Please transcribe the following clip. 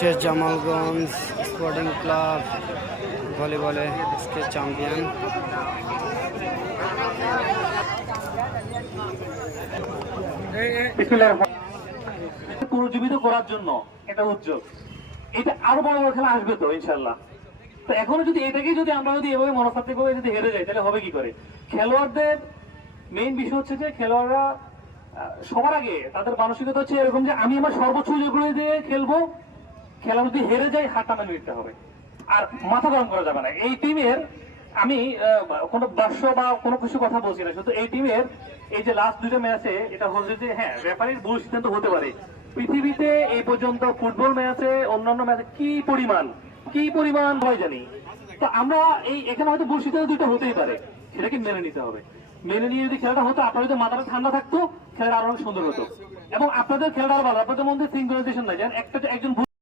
শেষ Jamalganj sporting club ভলিবলে আজকে champion. পুনর্জীবিত করার জন্য এটা উদ্যোগ, এটা আরো বড় বড় খেলা আসবে তো ইনশাল্লাহ। তো এখনো যদি এটাকে যদি আমরা যদি এভাবে মনস্তাত্ত্বিক ভাবে যদি হেরে যাই তাহলে হবে কি করে? খেলোয়াড়দের মেইন বিষয় হচ্ছে যে খেলোয়াড়রা সবার আগে তাদের মানসিকতা হচ্ছে এরকম যে আমি আমার সর্বোচ্চ করে দিয়ে খেলবো, খেলা যদি হেরে যাই হারটা মেনে নিতে হবে, আর মাথা গরম করা যাবে না। এই টিমের আমি কোনো বাস্য বা কোনো কিছু কথা বলছি না, শুধু এই টিমের এই যে লাস্ট দুটো ম্যাচে এটা হচ্ছে যে হ্যাঁ রেফারির ভুল সিদ্ধান্ত হতে পারে। পৃথিবীতে এই পর্যন্ত ফুটবল ম্যাচে অন্যান্য ম্যাচে কি পরিমাণ ভয় জানি। তো আমরা এই এখানে হয়তো ভুল সিদ্ধান্ত দুটো হতেই পারে, সেটাকে মেনে নিতে হবে। মেনে নিয়ে যদি খেলাটা হতো, আপনার যদি মাথাটা ঠান্ডা থাকতো, খেলাটা আরো অনেক সুন্দর হতো এবং আপনাদের খেলাটা আরো ভালো। আপনাদের মধ্যে সিঙ্ক্রোনাইজেশন নাই, একজন